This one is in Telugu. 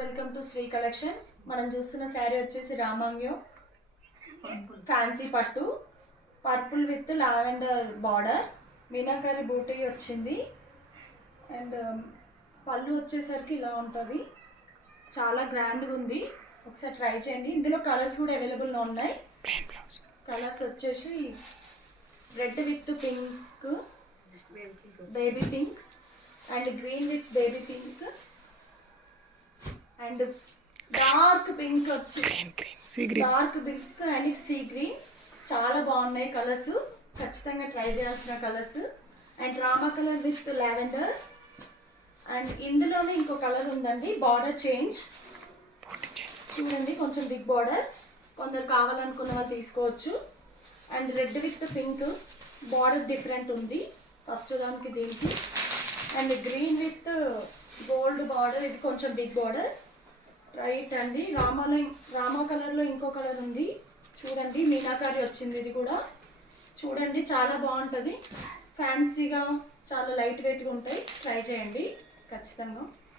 Welcome to Shri collections. మనం చూస్తున్న శారీ వచ్చేసి రామాంగ్యం ఫ్యాన్సీ పట్టు, purple with lavender border, meenakari బూటీ వచ్చింది. అండ్ పళ్ళు వచ్చేసరికి ఇలా ఉంటుంది, చాలా గ్రాండ్గా ఉంది. ఒకసారి ట్రై చేయండి. ఇందులో కలర్స్ కూడా అవైలబుల్లో ఉన్నాయి. కలర్స్ వచ్చేసి red with pink, baby pink and green with baby pink and dark pink వచ్చి dark pink and sea green. చాలా బాగున్నాయి కలర్స్, ఖచ్చితంగా ట్రై చేయాల్సిన కలర్స్. అండ్ రామా కలర్ విత్ లావెండర్. అండ్ ఇందులోనే ఇంకో కలర్ ఉందండి, బార్డర్ చేంజ్ చూడండి, కొంచెం బిగ్ బార్డర్. కొందరు కావాలనుకున్న వాళ్ళు తీసుకోవచ్చు. And red with pink border different ఉంది ఫస్ట్ దానికి దీనికి. And green with gold border, ఇది కొంచెం బిగ్ బార్డర్. రైట్ అండి, రామా కలర్లో ఇంకో కలర్ ఉంది చూడండి, మీనాకారి వచ్చింది. ఇది కూడా చూడండి, చాలా బాగుంటుంది, ఫ్యాన్సీగా చాలా లైట్ వెయిట్గా ఉంటాయి. ట్రై చేయండి ఖచ్చితంగా.